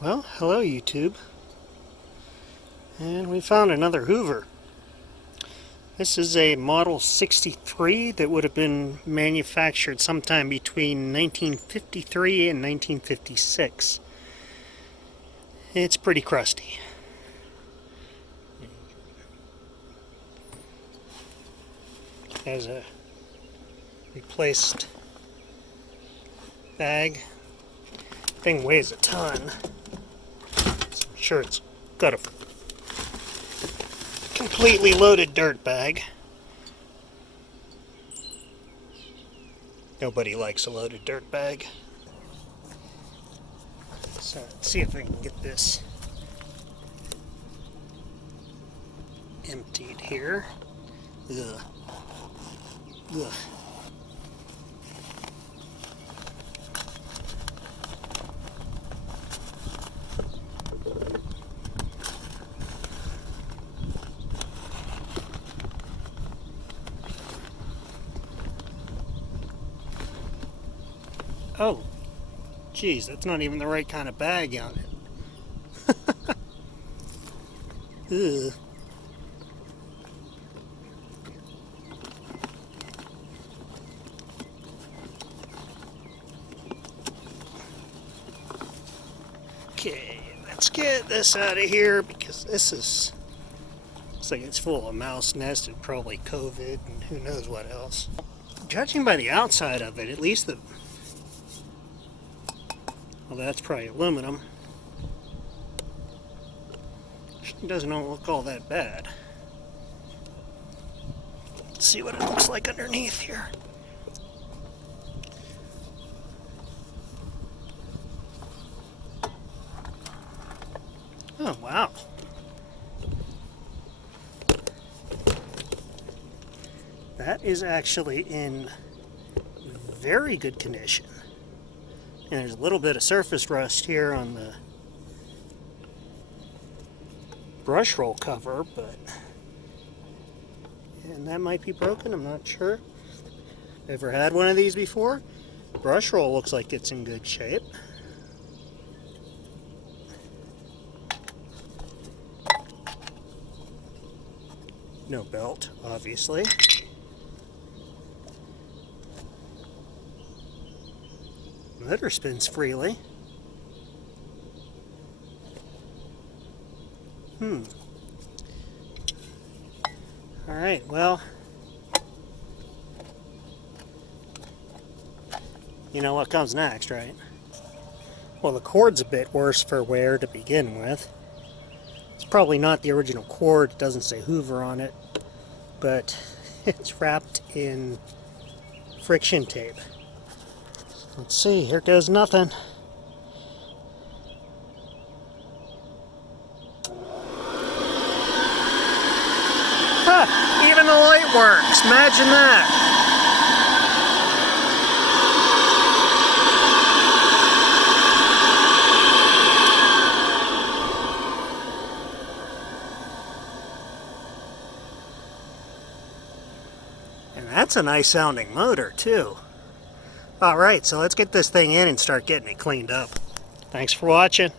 Well, hello YouTube. And we found another Hoover. This is a Model 63 that would have been manufactured sometime between 1953 and 1956. It's pretty crusty. Has a replaced bag. Thing weighs a ton. So I'm sure it's got a completely loaded dirt bag. Nobody likes a loaded dirt bag. So let's see if I can get this emptied here. Ugh. Ugh. Oh, geez, that's not even the right kind of bag on it. Ugh. Okay, let's get this out of here because this is, looks like it's full of mouse nests and probably COVID and who knows what else. Judging by the outside of it, at least the, well, that's probably aluminum. It doesn't look all that bad. Let's see what it looks like underneath here. Oh, wow. That is actually in very good condition. And there's a little bit of surface rust here on the brush roll cover, but, and that might be broken, I'm not sure. Ever had one of these before? Brush roll looks like it's in good shape. No belt, obviously. Motor spins freely. Alright, well, you know what comes next, right? Well, the cord's a bit worse for wear to begin with. It's probably not the original cord, it doesn't say Hoover on it, but it's wrapped in friction tape. Let's see, here goes nothing. Ha! Even the light works! Imagine that! And that's a nice sounding motor, too. Alright, so let's get this thing in and start getting it cleaned up. Thanks for watching.